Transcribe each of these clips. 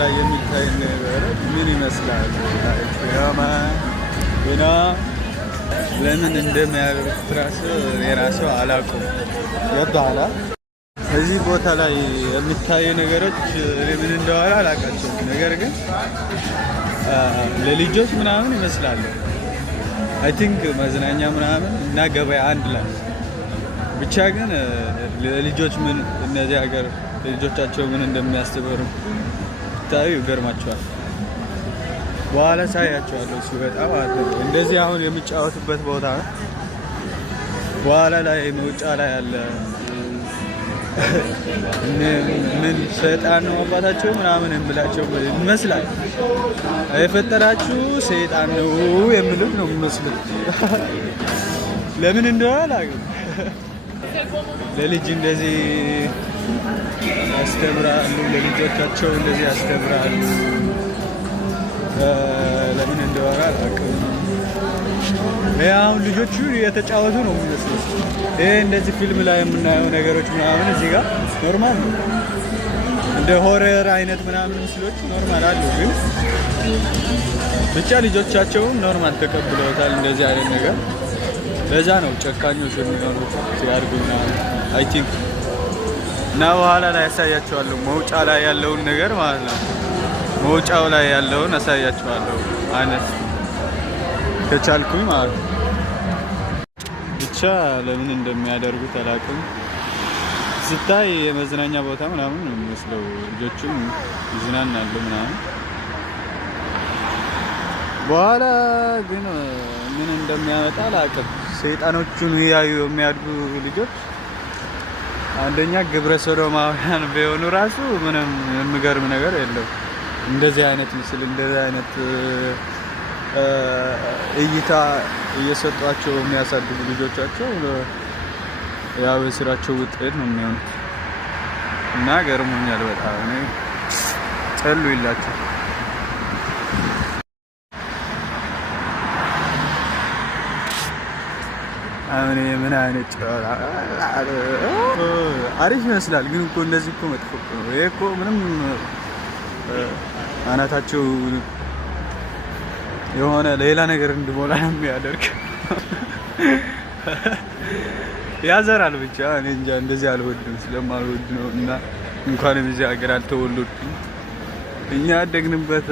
ላይ የሚታይ ነገር ምን ይመስላል? ለምን እንደሚያደርጉት የራሱ አላውቅም። ገብቶሃል? እዚህ ቦታ ላይ የሚታዩ ነገሮች ምን እንደሆነ አላውቃቸውም። ነገር ግን ለልጆች ምናምን ይመስላል። አይ ቲንክ መዝናኛ ምናምን እና ገበያ አንድ ላይ ብቻ። ግን ለልጆች ምን እነዚህ ሀገር ልጆቻቸው ምን እንደሚያስተምሩ ታዩ ይገርማቸዋል። በኋላ ሳያቸዋለሁ ሲወጣ ማለት ነው። እንደዚህ አሁን የሚጫወቱበት ቦታ በኋላ ላይ መውጫ ላይ አለ። ምን ሰይጣን ነው አባታቸው ምናምን የምላቸው ይመስላል። የፈጠራችሁ ሰይጣን ነው የሚሉት ነው የሚመስሉት። ለምን እንደሆነ አላውቅም። ለልጅ እንደዚህ ያስተምራሉ፣ ለልጆቻቸው እንደዚህ ያስተምራሉ። ለምን እንደሆነ አላውቅም። አሁን ልጆቹ የተጫወቱ ነው የሚመስሉት። ይሄ እንደዚህ ፊልም ላይ የምናየው ነገሮች ምናምን እዚህ ጋር ኖርማል ነው። እንደ ሆረር አይነት ምናምን ምስሎች ኖርማል አሉ። ግን ብቻ ልጆቻቸውን ኖርማል ተቀብለውታል እንደዚህ አይነት ነገር። ለዛ ነው ጨካኞች የሚሆኑት ሲያድጉና አይ ቲንክ እና በኋላ ላይ ያሳያቸዋለሁ መውጫ ላይ ያለውን ነገር ማለት ነው። መውጫው ላይ ያለውን አሳያቸዋለሁ አይነት ከቻልኩኝ ማለት ነው። ብቻ ለምን እንደሚያደርጉት አላውቅም። ስታይ የመዝናኛ ቦታ ምናምን ነው የሚመስለው። ልጆቹም ይዝናናሉ ምናምን። በኋላ ግን ምን እንደሚያመጣ አላውቅም። ሰይጣኖቹን ያዩ የሚያድጉ ልጆች አንደኛ ግብረ ሰዶማውያን ቢሆኑ ራሱ ምንም የሚገርም ነገር የለው። እንደዚህ አይነት ምስል እንደዚህ አይነት እይታ እየሰጧቸው የሚያሳድጉ ልጆቻቸው ያው የስራቸው ውጤት ነው የሚሆኑት። እና ገርሞኛል በጣም እኔ ጸሉ ይላቸው። አሁን ምን አይነት አሪፍ ይመስላል። ግን እኮ እንደዚህ እኮ መጥፎ ነው። ይሄ እኮ ምንም አናታቸው የሆነ ሌላ ነገር እንድሞላ ነው የሚያደርግ። ያዘራል ብቻ እኔ እንጃ። እንደዚህ አልወድም ስለማልወድ ነው። እና እንኳንም እዚህ ሀገር አልተወለድኩም። እኛ ያደግንበት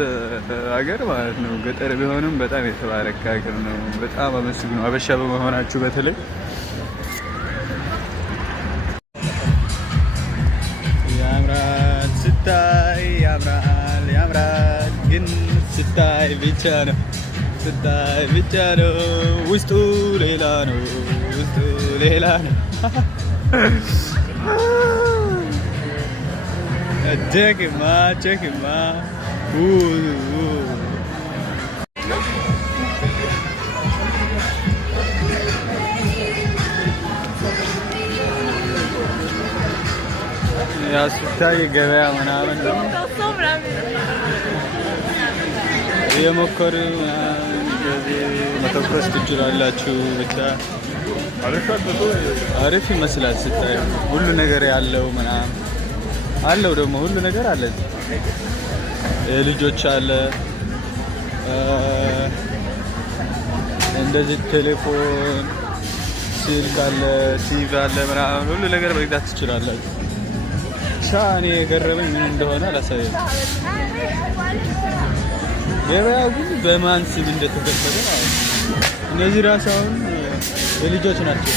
ሀገር ማለት ነው ገጠር ቢሆንም በጣም የተባረከ ሀገር ነው። በጣም አመስግኑ አበሻ በመሆናችሁ በተለይ። ያምራል ስታይ ያምራል ያምራል ግን ስታይ ብቻ ነው ስታይ ብቻ ነው። ውስጡ ሌላ ነው ውስጡ ሌላ ነው። ቼክማ ቼክማ ያ ስታይ ገበያ ምናምን ነው የሞከሩ መተኮስ ትችላላችሁ። ብቻ አሪፍ ይመስላል ስታይ። ሁሉ ነገር ያለው ምናምን አለው ደግሞ ሁሉ ነገር አለ። የልጆች አለ እንደዚህ ቴሌፎን፣ ስልክ አለ፣ ቲቪ አለ ምናምን ሁሉ ነገር መግዛት ትችላላችሁ። እኔ የገረመኝ ምን እንደሆነ አላሳየም። ገበያው ግን በማን ስም እንደተከፈተ ማለት ነው። እነዚህ ራሱ አሁን የልጆች ናቸው።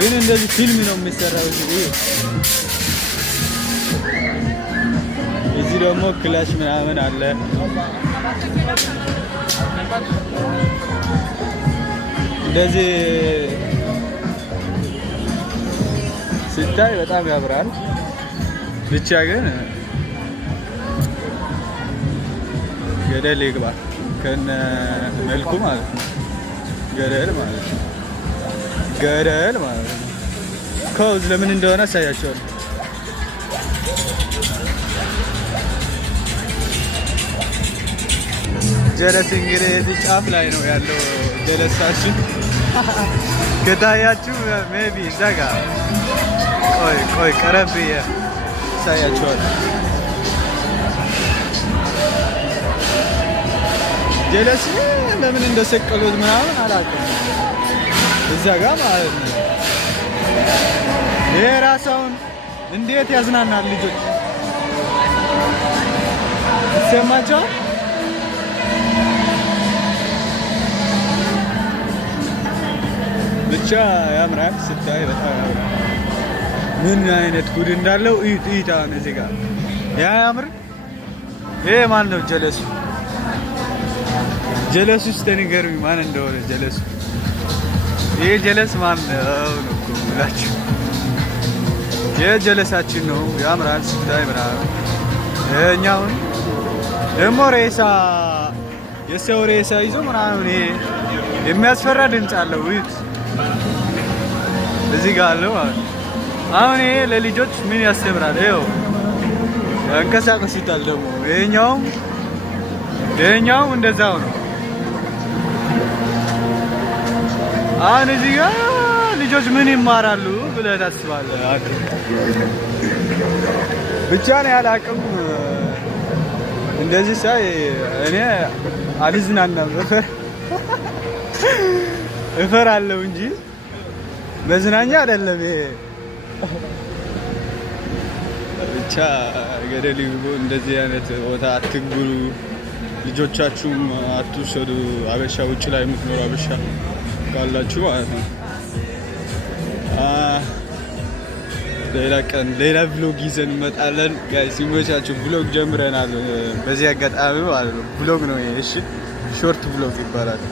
ግን እንደዚህ ፊልም ነው የሚሰራው። እዚህ ደግሞ ክላሽ ምናምን አለ። እንደዚህ ሲታይ በጣም ያምራል። ብቻ ግን ገደል ይግባ ከነ መልኩ ማለት ነው። ገደል ማለት ነው። ገደል ማለት ነው። ኮዝ ለምን እንደሆነ አሳያቸዋለሁ። ጀለስ እንግዲህ እዚህ ጫፍ ላይ ነው ያለው። ጀለሳችን ከታያችሁ ሜቢ እዛ ጋር ቆይ ቀረብ አሳያችኋለሁ። ጀለስ ለምን እንደሰቀሉት ምናምን አላውቅም። እዛ ጋር ማለት ነው። ይሄ ራሳውን እንዴት ያዝናናል ልጆች ይሰማቸዋል። ብቻ ያምራል ስታይ በጣም ያምራል። ምን አይነት ጉድ እንዳለው እዩት እዩት። አሁን እዚህ ጋር ያ ያምር። ይሄ ማን ነው ጀለሱ? ጀለሱ ውስጥ ንገሩኝ ማን እንደሆነ ጀለሱ። ይሄ ጀለስ ማን ነው እኮ ብላችሁ የጀለሳችን ነው። ያምራል ስታይ ምናምን። እኛውን ደግሞ ሬሳ የሰው ሬሳ ይዞ ምናምን ይሄ የሚያስፈራ ድምፅ አለው። እዩት እዚህ ጋር አለው። አሁን ይሄ ለልጆች ምን ያስተምራል? ይኸው ያንቀሳቅሱታል። ደግሞ ይሄኛውም እንደዛው ነው። አሁን እዚህ ጋር ልጆች ምን ይማራሉ ብለህ ታስባለህ? ብቻ ነው ያላቅም እንደዚህ ሳይ እኔ አልዝናናም። እፈራለሁ እንጂ መዝናኛ አይደለም ይሄ። ብቻ ገደል ይግቡ። እንደዚህ አይነት ቦታ አትግቡ፣ ልጆቻችሁም አትውሰዱ። አበሻ ውጭ ላይ የምትኖሩ አበሻ ካላችሁ ማለት ነው። ሌላ ቀን ሌላ ብሎግ ይዘን እንመጣለን። ጋይስ ሲመቻችሁ ብሎግ ጀምረናል። በዚህ አጋጣሚ ማለት ነው ብሎግ ነው ይሄ። እሺ ሾርት ብሎግ ይባላል።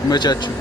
ይመቻችሁ።